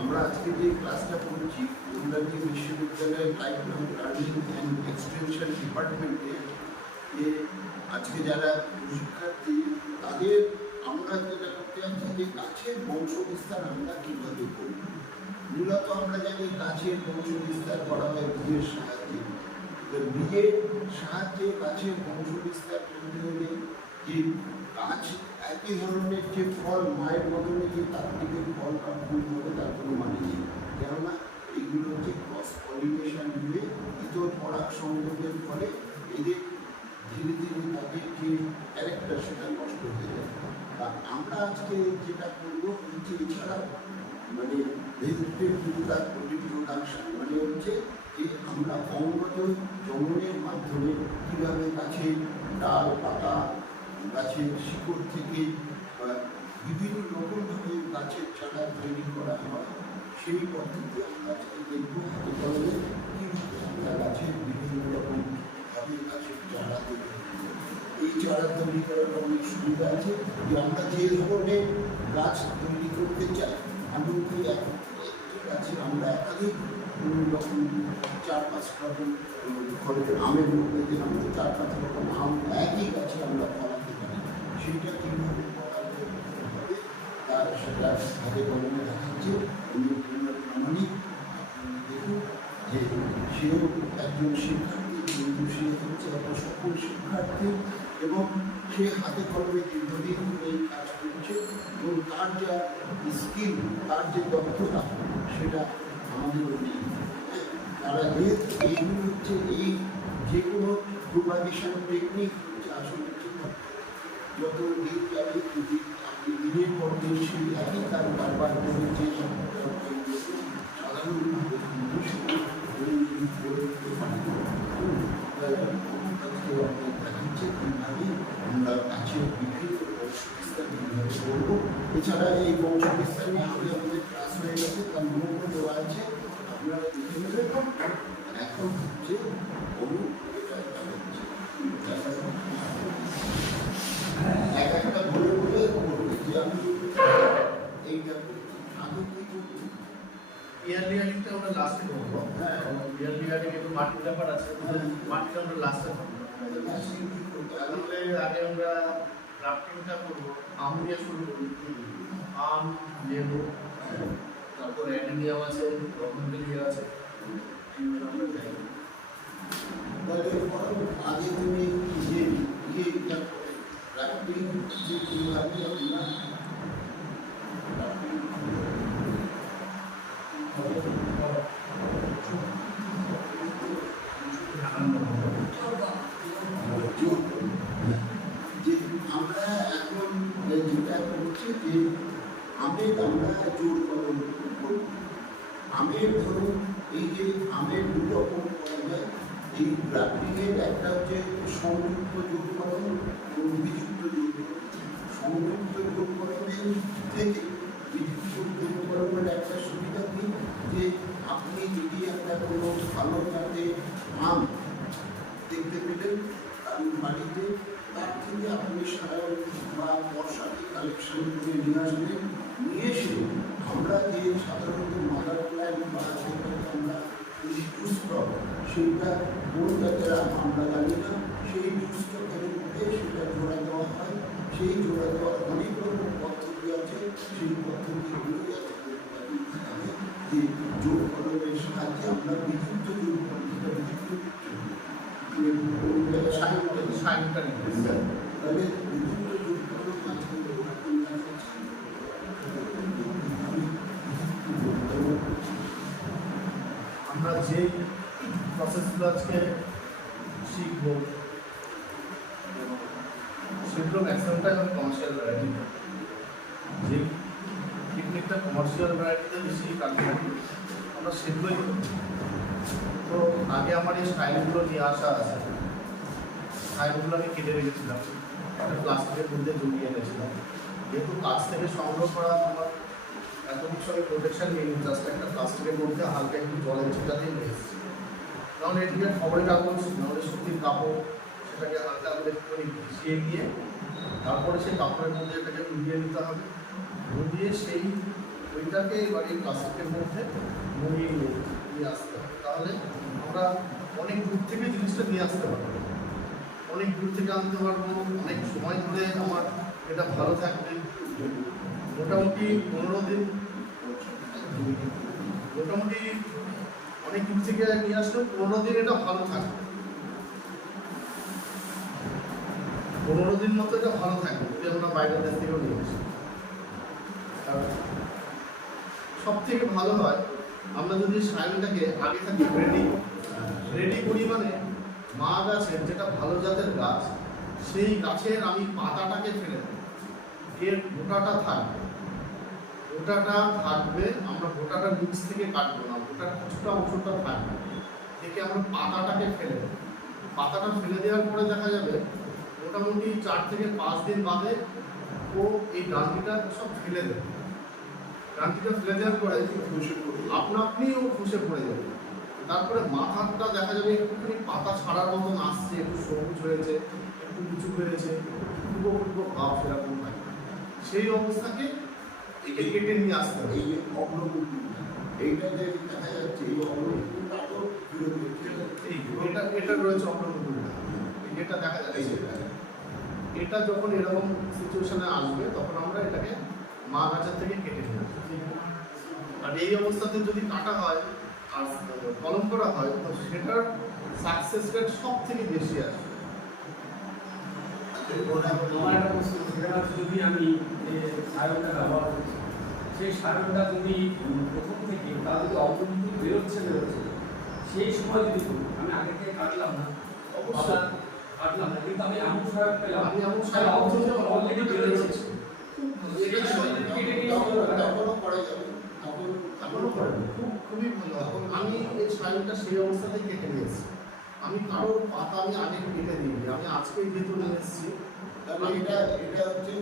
আমরা আজকে যে ক্লাসটা করছি কল্যাণী বিশ্ববিদ্যালয়ের life long learning and extension ডিপার্টমেন্টে যে আজকে যারা শিক্ষার্থী তাদের আমরা যেটা করতে যাচ্ছি যে গাছের বংশ বিস্তার আমরা কীভাবে করব। মূলত আমরা জানি গাছের বংশ বিস্তার করা হয় বীজের সাহায্যে। বীজের সাহায্যে গাছের বংশ বিস্তার করতে হলে যে গাছ একই ধরনের যে ফল মায়ের বদলে যে তার থেকে ফল বা ফুল হবে তার কোনো মানে নেই, কেননা এইগুলো হচ্ছে ক্রস পলিনেশন হয়ে ইতর পরাগ সংযোগের ফলে এদের ধীরে ধীরে তাদের যে ক্যারেক্টার সেটা নষ্ট হয়ে যায়। তা আমরা আজকে যেটা করবো হচ্ছে এছাড়া মানে ভেজিটেটিভ রিপ্রোডাকশন মানে হচ্ছে যে আমরা অঙ্গজ জন্মের মাধ্যমে কীভাবে গাছের ডাল পাতা গাছের শিকড় থেকে বিভিন্ন রকমভাবে গাছের চারা তৈরি করা হয় সেই পদ্ধতি আমরা আজকে দেখব হাতে কলমে কীভাবে আমরা গাছের বিভিন্ন রকমভাবে গাছের চারা তৈরি করি। এই চারা তৈরি করার অনেক সুবিধা আছে যে আমরা যে ধরনের গাছ তৈরি করতে চাই এমনকি একটি গাছে আমরা একাধিক রকম 4-5 রকম আমের মধ্যে যে আমরা 4-5 রকম আম একই গাছে আমরা ফলাতে পারি। সেইটা কীভাবে ফলাতে হবে তার সেটা হাতে কলমে দেখাচ্ছে প্রামাণিক। দেখুন যে সেও একজন শিক্ষার্থী কিন্তু সে হচ্ছে একটা সফল শিক্ষার্থী এবং সে হাতে কলমে দীর্ঘদিন এই কাজ করছে এবং তার যা স্কিল তার যে দক্ষতা সেটা আমাদেরও নেই। তারা এইগুলো হচ্ছে এই যে কোনো প্রোপাগেশন টেকনিক হচ্ছে আসলে যত দিন যাবে যদি আপনি দিনের পর দিন সেই একই কাজ বারবার করে যে সাধারণভাবে দেখাচ্ছে কীভাবে আমরা গাছের বিভিন্ন বংশ বিস্তার কীভাবে করবো। এছাড়া এই বংশ বিস্তার নিয়ে আমাদের ক্লাস হয়ে গেছে, তার নোটও দেওয়া আছে, আপনারা দেখে নেবেন। এখন হচ্ছে এক একটা বলে বলে করবে যে আমি এইটা আগে কি করবো ইয়ার লিয়ারিংটা আমরা লাস্টে করবো। হ্যাঁ ইয়ার লিয়ারিং একটু মাটির ব্যাপার আছে, মাটিটা আমরা লাস্টে করবো। তাহলে আগে আমরা গ্রাফটিংটা করবো, আম দিয়ে শুরু করি। আম, লেবু, তারপর অ্যাডেনিয়াম আছে, রকমবেলি আছে, আমরা যাই। আগে তুমি যে ইয়েটা গ্রাফটিং যে কীভাবে আমরা যে আমরা এখন যেটা করছি যে আমের আমরা জোর কলম করব। আমের ধরুন এই যে আমের দু রকম করা যায়। এই গ্রাফটিংয়ের একটা হচ্ছে সংযুক্ত যোগ কলম এবং বিযুক্ত যোগ কলম। সংযুক্ত যোগ কলমের থেকে বিযুক্ত যোগ কলমের একটা সুবিধা কি যে আপনি যদি একটা কোনো ভালো জাতের আম দেখতে পেলেন কারণ বাড়িতে, তার থেকে আপনি সারায়ণ বা বর্ষাকে কালেকশন করে নিয়ে আসবেন। নিয়ে এসে আমরা যে সাধারণত মাদার প্ল্যান্ট বা যেটাকে আমরা জুস্টক সেইটা কোন জাতের আমরা জানি না, সেই জুস্টকের মধ্যে সেটা জোড়া দেওয়া হয়। সেই জোড়া দেওয়ার অনেক রকম পদ্ধতি আছে, সেই পদ্ধতিগুলোই আছে যে যোগ কলমের সাহায্যে আমরা বিযুক্ত যোগ পদ্ধতিটা তাহলে বিভিন্ন যোগ কলম আমরা যে প্রসেসগুলো আজকে শিখব সেগুলো ম্যাক্সিমামটাই হবে কমার্শিয়াল ভ্যারাইটি। যে টেকনিকটা কমার্শিয়াল ভ্যারাইটিতে বেশি কাজে লাগে আমরা সেগুলোই করব। তো আগে আমার এই স্টাইলগুলো নিয়ে আসা আছে, স্টাইলগুলো আমি কেটে রেখেছিলাম, একটা প্লাস্টিকের মধ্যে জমিয়ে এনেছিলাম। যেহেতু কাছ থেকে সংগ্রহ করা আমার এত কিছু আমি প্রোটেকশন নিয়ে জাস্ট একটা প্লাস্টিকের মধ্যে হালকা একটু জলের ছিটাতেই নিয়ে এসেছি। কারণ এটিকে খবরের কাগজ নাহলে সুতির কাপড় সেটাকে হালকা করে একটুখানি ভিজিয়ে গিয়ে তারপরে সেই কাপড়ের মধ্যে এটাকে ডুবিয়ে নিতে হবে। ডুবিয়ে সেই ওই এটাকে এবার এই প্লাস্টিকের মধ্যে মুড়িয়ে নিয়ে আসতে হবে, তাহলে আমরা অনেক দূর থেকে জিনিসটা নিয়ে আসতে পারবো, অনেক দূর থেকে আনতে পারবো, অনেক সময় ধরে আমার এটা ভালো থাকবে। মোটামুটি 15 দিন, মোটামুটি অনেক দূর থেকে নিয়ে আসলেও 15 দিন এটা ভালো থাকবে, 15 দিন মতো এটা ভালো থাকবে যদি আমরা বাইরের দেশ থেকেও নিয়ে আসি। আর সব থেকে ভালো হয় আমরা যদি সায়ানটাকে আগে থাকি রেডি করি, মানে মা গাছের যেটা ভালো জাতের গাছ সেই গাছের আমি পাতাটাকে ফেলে দেব, এর গোটাটা থাকবে, গোটাটা থাকবে, আমরা গোটাটা নিচ থেকে কাটবো না, গোটার কিছুটা অংশটা থাকবে, থেকে আমরা পাতাটাকে ফেলে দেবো। পাতাটা ফেলে দেওয়ার পরে দেখা যাবে মোটামুটি 4 থেকে 5 দিন বাদে ও এই ডান্ডিটা সব ফেলে দেবে। ডান্ডিটা ফেলে দেওয়ার পরে আপনা আপনি ও খসে পড়ে যাবে। তারপরে মাথাটা দেখা যাবে একটুখানি পাতা ছাড়ার মতন আসছে, একটু সবুজ হয়েছে, একটু উঁচু হয়েছে, পূর্ব পূর্ব ভাব সেরকম হয়। সেই অবস্থাকে কেটে নিয়ে আসতে হবে। এই যে অগ্রগতি এইটা যে দেখা যাচ্ছে, এই অগ্রগতিটা তো এটা রয়েছে অগ্রগতিটা, যেটা দেখা যাচ্ছে এটা যখন এরকম সিচুয়েশনে আসবে তখন আমরা এটাকে মা গাছের থেকে কেটে নিয়ে আসবো। আর এই অবস্থাতে যদি কাটা হয় আর কলম করা হয় তো সেটার সাকসেস রেট সব থেকে বেশি আসবে। আমার একটা প্রশ্ন, সেটা হচ্ছে যদি আমি যে সায়নটা ব্যবহার করছি সেই সায়নটা যদি প্রথম থেকে তা যদি অগ্রগতি বেরোচ্ছে সেই সময় যদি আমি আগে থেকে কাটলাম না, অবশ্যই কাটলাম না, কিন্তু আমি এমন সায়ন পেলাম, আমি এমন সায়ন অলরেডি বেরোচ্ছে, তখনও পড়ে যাবে, তখন এখনো করে খুবই ভালো। এখন আমি এই সায়নটা সেই অবস্থাতেই কেটে নিয়েছি, আমি কারোর পাতা আমি আগে কেটে দিইনি, আমি আজকেই যেহেতু নিয়ে এসেছি তাহলে এটা হচ্ছে